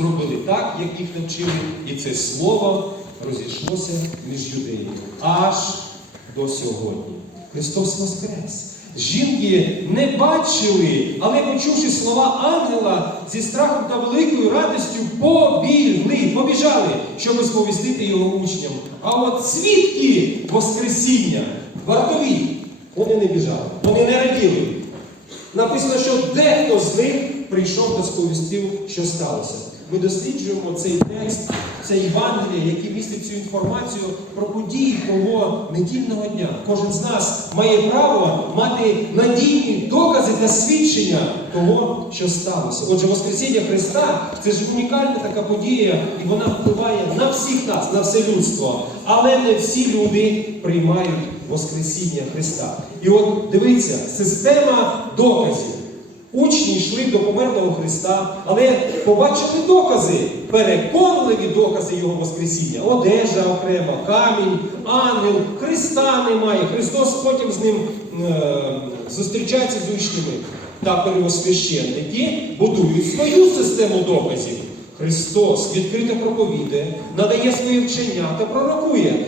зробили так, як їх навчили, і це слово розійшлося між юдеями аж до сьогодні. Христос Воскрес! Жінки не бачили, але почувши слова ангела зі страхом та великою радістю побігли, побіжали, щоб сповістити його учням. А от свідки Воскресіння, вартові, вони не біжали, вони не раділи. Написано, що дехто з них прийшов та сповістив, що сталося. Ми досліджуємо цей текст, це Євангеліє, яке містить цю інформацію про події того недільного дня. Кожен з нас має право мати надійні докази та свідчення того, що сталося. Отже, Воскресіння Христа це ж унікальна така подія, і вона впливає на всіх нас, на все людство. Але не всі люди приймають Воскресіння Христа. І от дивіться, система доказів. Учні йшли до померлого Христа, але побачили докази, переконливі докази Його Воскресіння. Одежа окрема, камінь, ангел, Христа немає. Христос потім з ним е, зустрічається з учнями. Та первосвященники будують свою систему доказів. Христос відкрито проповідає, надає своє вчення та пророкує.